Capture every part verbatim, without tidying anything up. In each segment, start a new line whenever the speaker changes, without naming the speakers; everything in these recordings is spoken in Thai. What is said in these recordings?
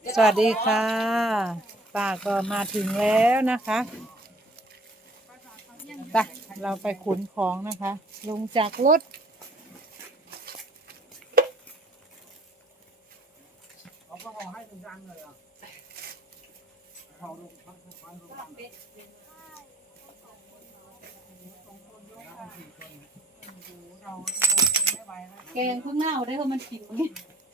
สวัสดีค่ะป้าก็มาถึงแล้วนะคะไปเราไปขนของนะคะลงจากรถเขาก็ห่อให้ดังเลยอ่ะเขาลงพักพักลงพักแกงข้างหน้าได้เพราะมันกินนี่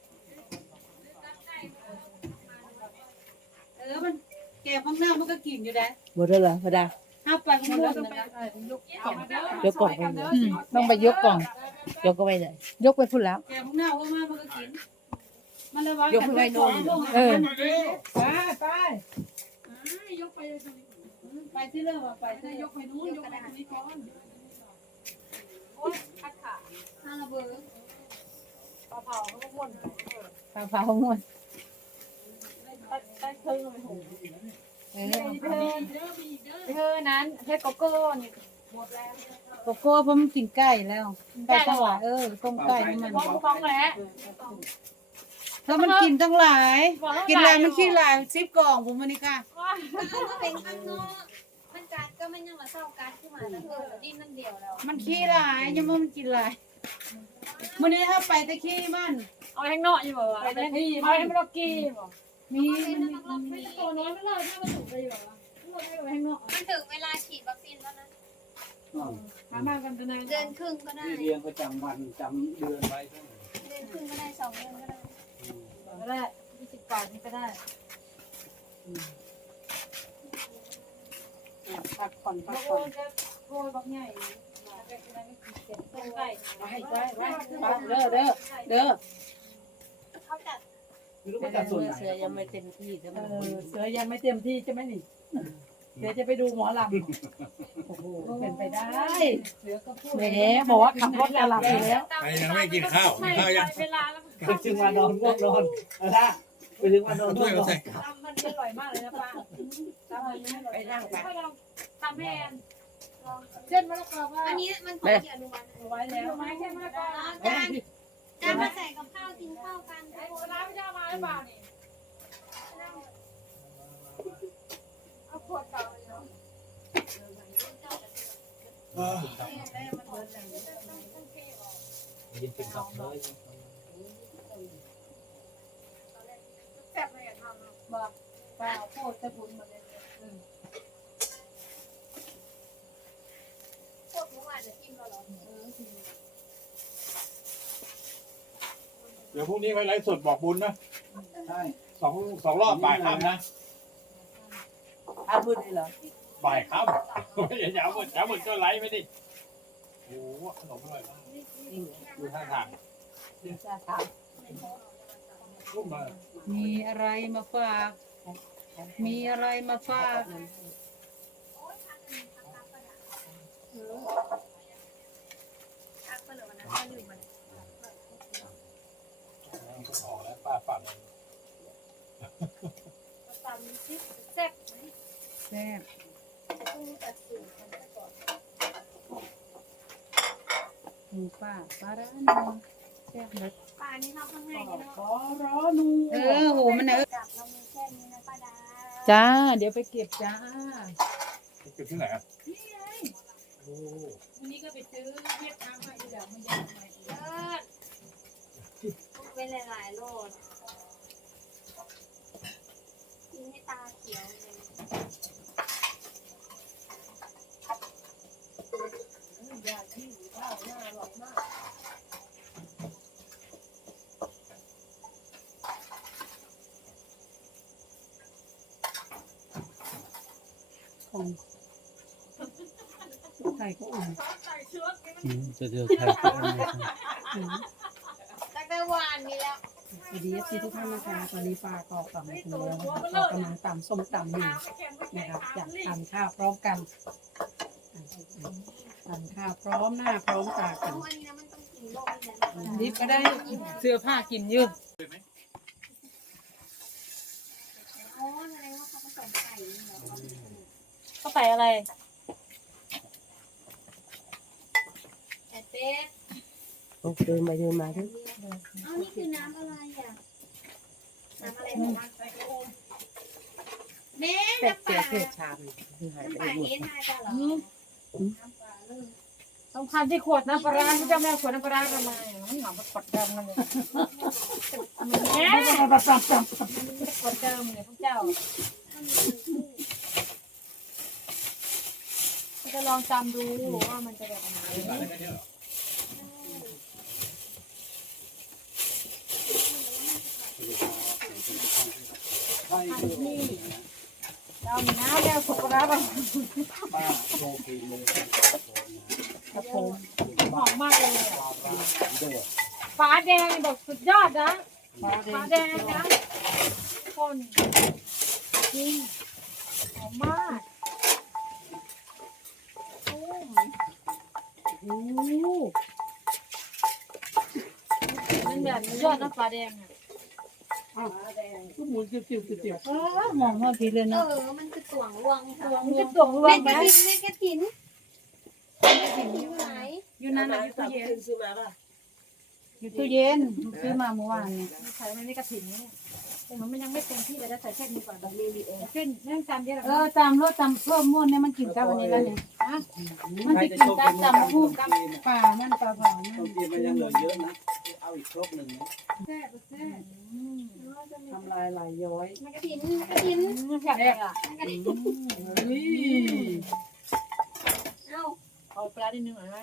เออมันแกงข้างหน้ามันก็กินอยู่ได้
หมดแล้วเหรอพอดา
ห้าไปข้างบนนะ
ยกกล่องไปเลย
ต้องไปยกกล่อง
ยกก็ไปเลย
ยกไปพุ่นแล้วแกข้างหน้าว่ามามันก็กินมันเลยว่าย
กไปไว้โน่น
เออไปไปยกไปไปที่เรื่องว่าไปที่ยกไปนู้นยกไปตรงนี้ก่อนโอ๊ยพัดขาห้าระเบิดปลาเผาเขาก็ม่วนปลาเผาม่วนได้เครื่องเลยโหเออเธอนั้นแค่โกโก้นี่หมดแล้วโกโก้เพราะมันกินไก่แล้วไก่ตั้งหลายเออต้มไก่นี่มันต้องแล้วถ้ามันกินตั้งหลายกินแล้วมันขี้ลายซิปกล่องผมมันนี่ค่ะ
เป็นข้างนอกมันกัดก็มันยังมาเศร้ากัดขึ้นมาแต่เธอดิ้นมันเดียวแล้ว
มันขี้ลายยังว่ามันกินลายมันนี้ถ้าไปแต่ขี้มัน
เอาแห้งนอกอยู่บ่วะไปที่เอาให้มันลอกกี้บ่
มี
มันมีตัวน้อยไม่เลยถ้ามันถูกไปอยู่บ่วะตัวได้อยู่แห้งนอก
มันถึงเวลาฉีดวัคซีนแล้วนะ
หามากันตะนาน
เดือนครึ่งก็ได้
เรียนประจำวันจำเดือนไว้
เดือนครึ่งก็ได้สองเดือนก็ได้
ก็ได้ยี่สิบบาทนี่ก็ได้
พักผ่อนพัก
โอ้
ผ่อน
จะโรยบักใหญ่ต้มไก่
ไปไปไปเด้อเด้อเด้อ
เขาจัด
ไม่รู้ว่าจัดส่วนไหน
เสือยังไม่เต็มที่ใช่ไหม
เออเสือยังไม่เต็มที่ใช่ไหมนี่เดี๋ยวจะไปดูหมอลำโอ้โหเป็นไปได้เสือก็พูดแหมบอกว่าขับรถจะหลับอยู่แล้ว
ไปยังไม่กินข้าวกินข้าวยัง
เวลาแล้ว
ไปถึงวันนอนง่วงนอนนะไปถึงวันนอนง่วงนอน
ตำมันอร่อยมากเลยนะป้าตำมันไม่อร่อย
ไปนั่งไป
ถ้าลองตำแพนเส้นมะละกอว่า
อันนี้มันของเกี่ยวกับวัน
ไว้แล้วไม้แค่มะละกอ
จานจานมาใส่กับข้าวกินข้าวกัน
ไอ้โบราณไม่ได้มาหรือเปล่านี่เอาขวดเก่าเลยเนาะ
ยินเป็นสับเลย
แซ่บเลยอะทำ
บอกเปล่าโคตรจะบุญหมดเลย
พวกเมื่อวานจะกินก็หรอ
เดี๋ยวพรุ่งนี้ไปไลฟ์สดบอกบุญนะใช่สองสองรอบบ่ายค่ำนะ
อาบุญเลยเหรอ
บ่ายค่ำไม่ใช่เช้าหมดเช้าหมดก็ไลฟ์ไม่ดิโอ้โหขนมอร่อยมากดูท่าทาง
ดิฉันถาม
รุ่มมา
มีอะไรมาฝาก มีอะไรมาฝาก
ทักไปเลยวันนั้นก็ลืมมัน
ออกแล้วป้าฝัน
ตำซิแซ่บไหม
แซ่บ
ต้องจัดสูตรมันไปก่อน
หมูป่าปลาร้าหนูแซ่บเลย
ปลานี่เข้าข้างในเนาะ
ขอร้อหนูเออโหมันเนอะ
จับเรามีแค่นี้นะป้าดา
จ้า เดี๋ยวไปเก็บจ้า
เกิดที่ไหนอ่ะ
นี่ไง
โอ้
วันนี้ก็ไปซื้อเวียดนามมาอีกแล้วมันยังไง
เลิศเป็นหลายๆโลดกินให้ตาเขียวเลย
ของไข่ก็อุ่น
จะเจอใคร
ตั้งแต่วานนี้แล้ว
สวัสดีที่ทุกท่านนะคะตอนนี้ปลาก็กลับมาถึงแล้วนะคะก็กำลังตำส้มตำอยู่นะครับอยากทานข้าวพร้อมกันทานข้าวพร้อมหน้าพร้อมตากัน
ทุกวันนี้นะมันต้องกินโลกนี้นะ
ดิบก็ได้เสื้อผ้ากินเยอะ
อ๋อแสดงว่าเขาผสมไก่นี่เหรอ
ก็ใส่อะไร
แต่เป็ด
โอ้เดินมาเดินมาด้วย
เอานี่คือน้ำอะไรอ่ะ น้ำอะไรบ้างแม่
เป็ด
น้ำป
เสีย
ลา
เศษชามหาย
น้ำ
ไป
ปลา
หมด
เอ็นไฮจ้าเหรอ
สำคัญที่ขวดน้ำปลาร้าที่เจ้าแม่ขวดน้ำปลาร้าทำไมมันหอมมันกดเดิมมันเลยแม่มันจะกดเดิมเลยพวกเจ้าจะลองจำดูว่ามันจะแบบไหน
ใช่ที่
เรามีน้ำแก้วสุกแล้วแบบ
ป้าโลกีเลย
ครับผมหอมมากเลยอ่ะ
เดือด
ฟ้าแดงแบบสุดยอดนะฟ้าแดงนะคนจริงหอมมากโอ้โหมันแบบยอดนะฟ้าแดงอ่ะ
ก็หมุนเจียวๆเจียว
เออมองพอดีเลย
เอ
เนาะ
อมันคือต่วงรวงค่ะ
มันจะตวงรว
เม็
ม
ดก
ไหม
ระถินเม็ดกระถินอยู่ไหน
อยู่นั่นน่ะอยู่ตู้เย็น
ซื้อมาป่ะ
อยู่ตู้เย็นซื้อมาเมื่อวานเนี่ยใส่ไม่ได้กระถิ่นเนี่ยแต่มันยังไม่เต็มที่เลยจะใส่แค่นี้ก่อนแบบนี้ดีเองเส้นเรื่องจำเยอะเออจำรสจำเพิ่มม้วนเนี่ยมันกินกับวันนี้แล้วเนี่ยฮะมันจะกินกับจำพูกับป่ามันปลาเผามัน
ต้มจีนมันยังเหลือเยอะนะ เอาอีกครกหนึ่งนะ
แซ่บแซ่บ
ทำลายลายย้อย
เม็ดกระถินกระถิน
แซ่บเลยอ่ะ
กระถิน
เฮ้ย
เอ้า
เอาปลาได้นึงหน่อยนะ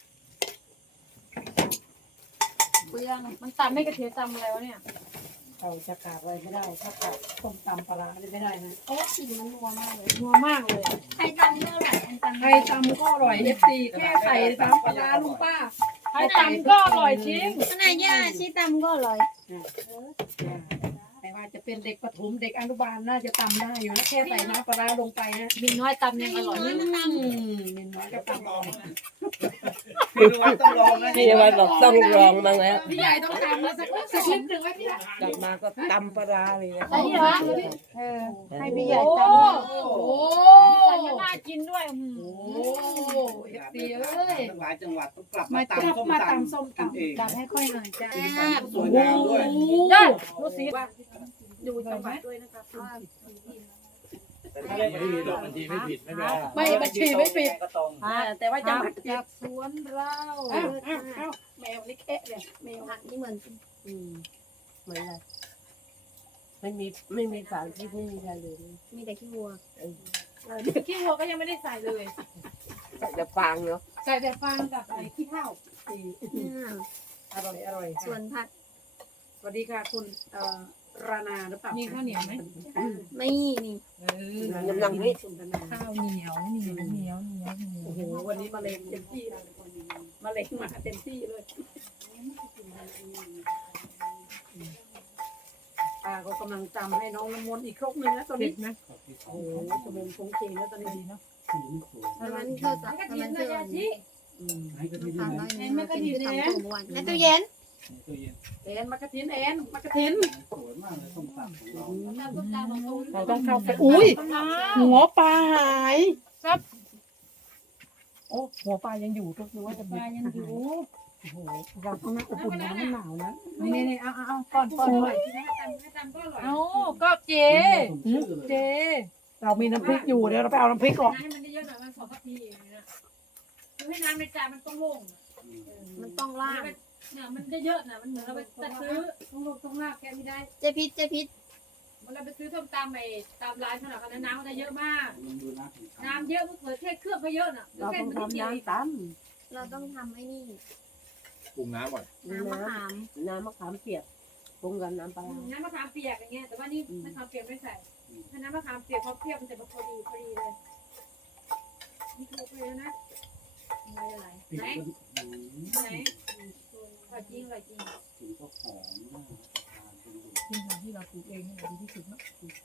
เปลืองมันตำไม่กระเทียมตำอะไรวะเนี่ย
เราจะขาดอะไรไม่ได้ถ้าขาดต้มตำปลาร้าไม่ได้นะ
โอ้กลิ่นมันนัวมากเลย
นัวมากเลย
ใครตำเท่าไหร่ใครตำ
ใครตำก็อร่อยเอฟซีแค่ใส่ตำปลาร้าลุงป้า
ใครตำก็อร่อยจริง
ขนาดย่าชีตำก็อร่อย
ไม่ว่าจะเป็นเด็กประถมเด็กอนุบาลน่าจะตำได้อยู่นะแค่ใส่น้ำปลาร้าลงไปนะ
มินน้อยตำยังอร่อย
น้
เล
อย
ย
มันต
อืมเมนน้อยก็ตำอร่อย
พี่นวัดต้องลองนะ
พี่วันบอกต้องลองบ้างแล้ว
พี่ใหญ่ต้องทำนะสักสักนิดหนึ่งไว้พี่ใหญ่
กลับมาก็ตำปลาร้าเลยนะ
ใช่เหรอเออให้พี่ใหญ่ตำ
โอ้โห
ใส่ยังน่ากินด้วยอืม
โอ้เอฟซีเอ้ย
ทั้งหลายจังหวัดต้องกลับ
มา
มา
จับ
ตำส้ม
มา
ตำ
ตำส้ม
กัน
ตำ
เอง
จัดให้ค่อยหน่อยจ้า
สีสันสวยงามด้วย
จ้าดูสิ
ดูจังหวัดด้วยนะครับ
แต่ถ้าเล่นไม่ผิดหรอกบัญชีไม่ผิดไม่เป็นไร
ไม่บัญชีไม่ปิด
ก็ตรง
อ่าแต่ว่าจังหวัด
จากสวนเรา
อ้าวอ้าวอ้าวแมวนี่แค่เลยแมว
ผักนี่เหมือน
อืมเหมือนอะไรไม่มีไม่มีสารพิษไม่มีอะไรเลย
มีแต่ขี้วัว
ขี้วัวก็ยังไม่ได้ใส่เลย
แต่ฟางเนาะ
ใส่แต่ฟางกับไอ้ขี้เถ้า
สี่
อืม
อร่อยอร่อย
ส่วนผัก
สวัสดีค่ะคุณเอ่อรานาหรือเปล่า
มี
มี
ข้าวเหนียวไหม
ไม่นี่
เออ
กำลังนี่
สุนทนา
ข้าวเหนียวเหนียวเหนียวเหนียวเหนียว
โอ้โหวันนี้มะเร็งเต็มที่เลยมะเร็งมาเต็มที่เลยป้าก็กำลังจำให้น้องน้ำมนต์อีกครกหนึ่งนะตอน
เผ็
นี้
ดไหม
โอ้โหสมองคงเชงแล้วตอนนี้ดีเนาะ
น้ำมันคือสับน้ำมันคืออันนี้
อืม
ให้กะทิ
ทาน
นะ
น้อยนึงเป็นคือทำตัววันในตู้เย็น
ตู้เย็น
แอนมากระถินแอนมากระถิน
สวยมากเลยส้มตำของเรา
เราต้องเข้าไปอุ้ยหัวปลาหายโอ้หัวปลายังอยู่ก็คือว่าจะ
ปลายังอยู่
โอ้โหเราต้องนั่งอบอุ่นน้ำมันหนาวนะ
นี่นี่เอาเอาเอาก่อนก่อนหน่อยเอาก็เจ
ชื่อเลย
เจ
เรามีน้ำพริกอยู่เดี๋ยวเราไปเอาน้ำพริกก่อน
ให้มันเยอะหน่อยมันสองกะทิอย่างเงี้ยคือให้น้ำในจานมันต้องโล่ง
มันต้องล่าง
เนี่ยมันเยอะๆนะมันเหมือนเราไปจะซื้อต้องลงต้องลากแกไม่ได้
เจพิษเจพิษ
เวลาไปซื้อส้มตำไปตามร้านขนาดนั้นน้ำมันจะเยอะมาก
ลองดูนะถึงค
น้ำเยอะมะเขือเทศเครื่องก็เยอะน่ะ
เรา
เส้น
ต้อง
มันนิด
ทำ
เดียว
น้ำต
เราต้องทำไอ้นี่
ปรุงน้ำก่อน
น้ำมะขาม
น้ำมะขามเปียกปรุงกับน้ำปลาร้า
น้ำมะขามเปียกอย่างเงี้ยแต่ว่านี่มะขามเปียกไม่ใส่ถ้าน้ำมะขามเปียกพอเปรี้ยวมันจะพอดีพอดีเลยนี่ถูกเลยนะไหนไหน
ติด
ไหน
ก็อืม
ไหนอร่อยจริงอร่อยจริง
ถึงก็หอมมากทานเป็นดู
กินของที่เราปลูกเองนี่แหละดีที่สุดเนาะ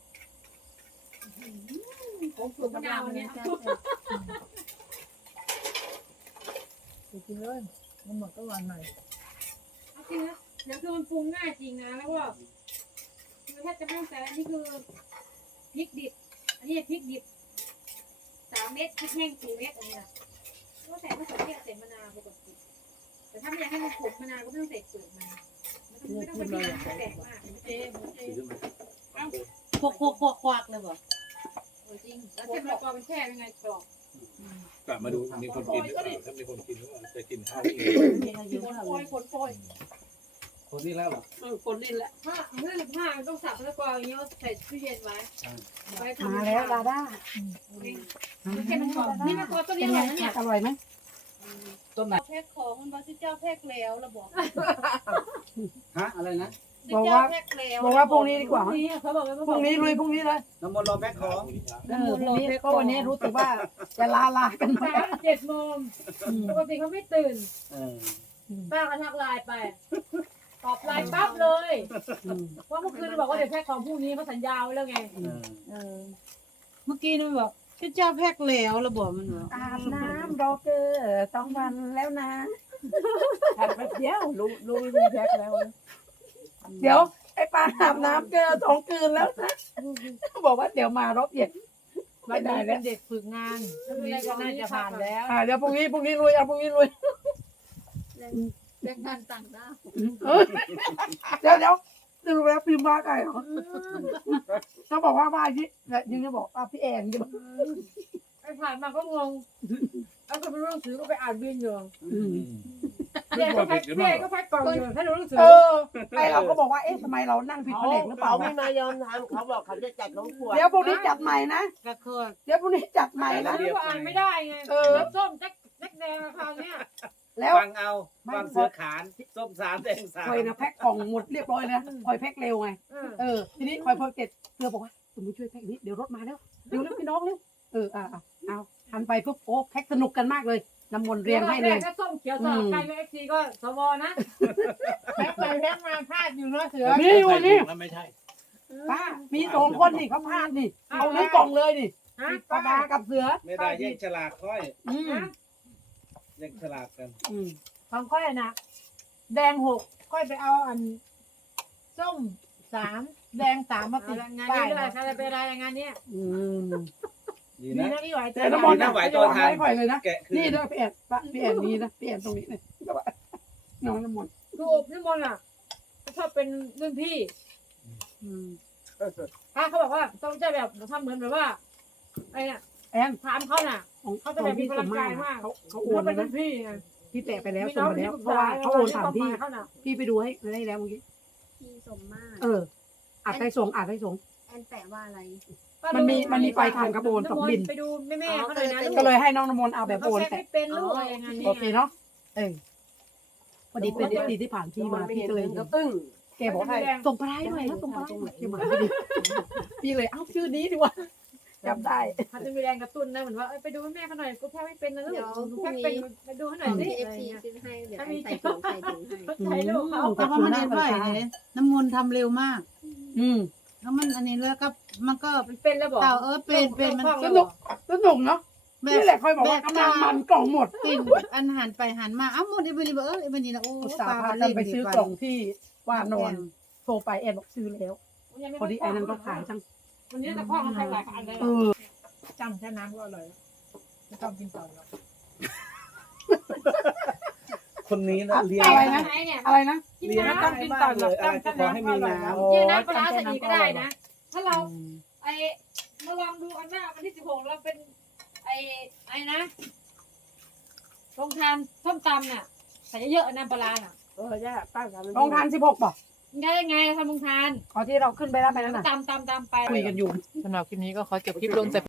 ผมฝึก
มะ
มะนาน
าว
ว
เนี่
เนี่ย ย
กินเลยมันหมดก็วันใหม่เอาจริงนะเดี๋ยวคือมันปรุงง่ายจริงนะแล้วก็คือถ้าจะไม่ต้องใส่อันนี้คือพริกดิบ อันนี้พริกดิบสามเม็ดพริกแห้งสี่เม็ดอันนี้นะก็ใส่มะเขือเทศใส่มะนาวปกติแต่ถ้าไม่อยากให้มันขมมะนาวก็ไม่ต้องใส่เปลือกมันไม่ต้องไม่ต้องไปที่แปลกมากเจ๊เจ๊
ซื้อมา
ควักควักควักควักเลยบ่
จริง
แล้วเทปมะละกอมันแช่ยังไงกรอบ
กลับมาดูมีคนกินหรือเปล่าถ้ามีคนกินก็จะกินข้าวเอง
มีใครอยู่
ฝน
บ้าง
โปรยฝนโปรย
คนนี้แล้วเหรอ
เออฝนนี่แหละ
ถ้าเมื่อสิบห้าต้องสับมะละกออย่างเงี้ยใส่ตู้เย็นไว้ไว้ทำ
มาแล้วลาด้า
มันแค่มันกรอบนี่มะละกอต้น
เป็
นี้
น
อ
ไง
ร่อยนะเนี่ย
อร่อยไหม
ต้นไหน
แพ็คของมันบอกสิเจ้าแพ็คแล้วระบอก
ฮะอะไรนะ
บอกว่า
แพ็คแล้ว
บอกว่าพรุ่งนี้ดีกว่า
พรุ่งนี้เขาบอกว่า
พรุ่งนี้ลุยพรุ่งนี้เลย
น้ำมนต์รอแพ็คของ
เออพรุ่งนี้ก็วันนี้รู้สึกว่าจะลาลากันมา
เช้าเจ็ดโมงปกติเขาไม่ตื่น
เออ
ป้าก็ทักไลน์ไป ตอบไลน์ปั๊บเลยเพราะเมื่อคืนบอกว่าเดี๋ยวแพ็คของพรุ่งนี้เขาสัญญาไว้แล้วไง
เออ
เออเมื่อกี้นี่บอกเจ้าแพ็คแล้วระบอกมันบอก
อาบน้ำรอเกอร์ต้องวันแล้วนะแป๊บเดียวรู้รู้วิธีแพ็คแล้ว เดี๋ยวไอ้ปลาอาบน้ำเกอร์สองคืนแล้วนะบอกว่าเดี๋ยวมารอบเย็น
ไม่ได้เป็นเด็กฝึกงานพรุ่งนี้ก็น่าจะผ่านแล้ว
อ่าเดี๋ยวพรุ่งนี้พรุ่งนี้ลุยเอาพรุ่งนี้ลุย
แรงงานต่างด้าว
เดี๋ยวเดี๋ยวดูแล้วพิมพ์ว่าไงเหรอเขาบอกว่าว่ายี่ยังจะบอกอ่ะพี่แอนจะบอก
ไอ้ผ่านมาก็งงเอาคนไม่รู้หนังสือก็ไปอ่านบินอยู่
อืม
เด็กก็แพ็คเด็กก็แพ็คกล่องอยู่ถ้ารู้หนังสือ
เออไอเราก็บอกว่าเอ๊ะทำไมเรานั่งผิดแผนกหรือเปล่า
เขา
วะ
ไม่มายอมทำเขาบอกเขาจะจัดน้องขวด
เดี๋ยวพรุ่งนี้จัดใหม่นะ
ก็คือ
เดี๋ยวพรุ่งนี้จัดใหม่นะ
รู้ว่าอ่านไม่ได้ไง
เออ
รถส้มแจ็คแจ็คแดงคราวเนี้ย
แล้ว
ฟังเอาฟังเสือขานส้มสามแดงสาม
คอยนะแพ็คกล่องหมดเรียบร้อยนะคอยแพ็คเร็วไง
เออ
เออทีนี้คอยพอเก็บเธอบอกว่าสมมติช่วยแพ็คนี้เดี๋ยวรถมาแล้วเดี๋ยวเร็วพี่น้องเร็วเอออ่าเอาหันไปปุ๊บโอ้แพ็คสนุกกันมากเลยน้ำมนต์เรียงให้เลย
แรกก็ส้มเขียวสลับไก่กับเอฟซีก็สวนะ
แพ็คไปแพ็คมาพลาดอยู่เนาะเสือ
นี่อยู่นี่
แล้วไม่ใช่
ป้ามีสองคนนี่เขาพลาดนี่เอาเลยกล่องเลยนี่
ฮะ
ปลาดากับเสือ
ไม่ได้แย่งฉลากค่อย
อืม
แย่งฉลากกัน
อืม
ของค่อยนะแดงหกค่อยไปเอาอันส้มสามแดงสามมาติด
งาน
ป้า
นี้
ย
เลยใครจะไปได้งานเนี้ย
อืม
ดี
มี
นะ
หน้าที่ไหว
แต่น้ำมนต์
ไหว
จะ
ตัวทัน
ให้คอยเลยนะ
แกะคื
นี่
น
ด้วยพี่แอนปะพี่แอนนี่นะพี่แอนตรงนี้เลยน้องน้ำมนต์
คืออบนิมนต์อ่ะชอบเป็นรุ่นพี่
อืม
ถ้าเขาบอกว่าต้องจะแบบทำเหมือนแบบว่าไอ้น่ะ
แอน
ถามเขาน่ะ
ของ
เขาจะแบบมีพลังกายมาก
เขาเขาโอ
เขา
น
เป็
แล้
น
ว
รุ่
นะ
นพี่ไง
พี่แตะไปแล้ว
มี
ส่
น้
ง
อง
มา
ที่
แล้ว
ปรึก
เพราะ
ษา
ว่าเขาโอนผ่านพี่
เขาน่ะ
พี่ไปดูให้ได้แล้วเมื่อกี้
พี่สมมาตร
เอออาจได้ส่งอาจได้ส่ง
แอนแปะว่าอะไร
มันมีมันมีปลายทางกระโบนสองบิน
ไปดูแม่แม่เขาเลยนะ
ก็เลยให้น้องน้ำมนต์เอาแบบ
เขา
โอน
แค่
แต่
ไม่เป็นลูกอะไรอย่างเงี้ย
โอเคเนาะเออพอดีเป็นเอฟซีที่ผ่านพี่มาพี่ก็เลย
ก็ตึ้ง
แกบอกให้ส่งปลาให้ด้วยนะส่งปลาให้ด้วยแกบอกพอดีพี่เลยเอ้าชื่อนี้ดีกว่าจำได้
เขาจะมีแรงกระตุ้นนะเหมือนว่าไปดูแม่เขาหน่อยกูแพ้ไม่เป็นนะลูกกูแพ้เป็นไปดูให้หน่อยสิ
เอฟซีซื้อให้เดี๋ยวแอนใส่ถุงใส่ถุงให้
ใช่ลูกเขา
แต่ว่ามันเห็นไหวเนี่ยน้ำมนต์ทำเร็วมาก
อืม
แล้วมันอันนี้แล้วก็มันก็
มันเป็นแล้วบอก
เต่าเออเป็นเป็นมัน
สนุกสนุกเนาะ
แบ
นี่
บ
แหละคอยบอกว่ากำลังมันกล่องหมด
ติ่นอันหันไปหันมาอ้าวหมดอีบันนี้เอออีบันนี้นะโอ้
อุตส่าห์พากันไปซื้อกล่องที่ว่านอนโทรไปแอนบอกซื้อแล้วพอดีไอ้นั้นก็ขายจัง
วันนี้ตะข้อมันใช้หลายอันเลย
เออ
จำแค่น้ำก็อร่อยไม่ต้องกินต่อแล้ว
คนนี้นะเรียน
อะไรนะ
ไหนเนี่ย
อะไรนะ
กิน
เรียน
น้ำ
ตั้งกินตังเลยอะไรก็ขอให้มีน้ำ
เย็นน้ำปลาใส่อีกก็ได้นะ ถ้าเราไอ้มาลองดูอันหน้าวันที่สิบหกเราเป็นไอ้ไอ้นะโรงทานส้มตำน่ะใส่เยอะๆน้ำปลาน่ะ
เออย่าตั้งกัน
โรงทานสิบหกป่ะ
ได้ยังไงทำโรงทาน
ขอที่เราขึ้นไปแล้วไปแล้วน่ะ
ตำตำตำไป
คุยกันอยู่
สำหรับคลิปนี้ก็ขอจบคลิปลงแต่